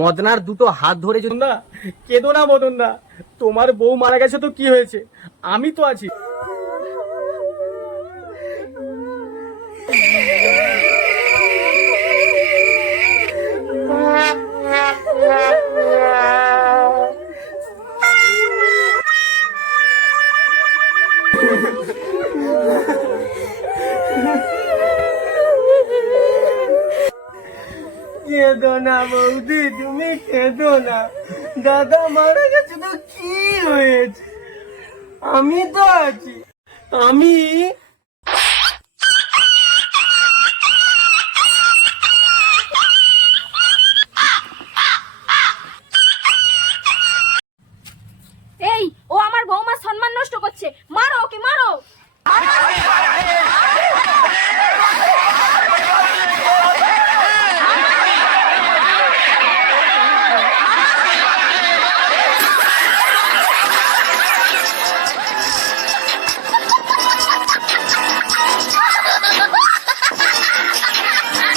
মদনার দুটো হাত ধরে না, কেঁদো না মদন দা, তোমার বউ মারা গেছে তো কি হয়েছে, আমি তো আছি। কেঁদো না বৌদি, তুমি কেঁদো না। দাদা মারা গেছে তো কি হয়েছে, আমি তো আছি। আমি এই ও আমার বৌমার সম্মান নষ্ট করছে, মারো ওকে মারো।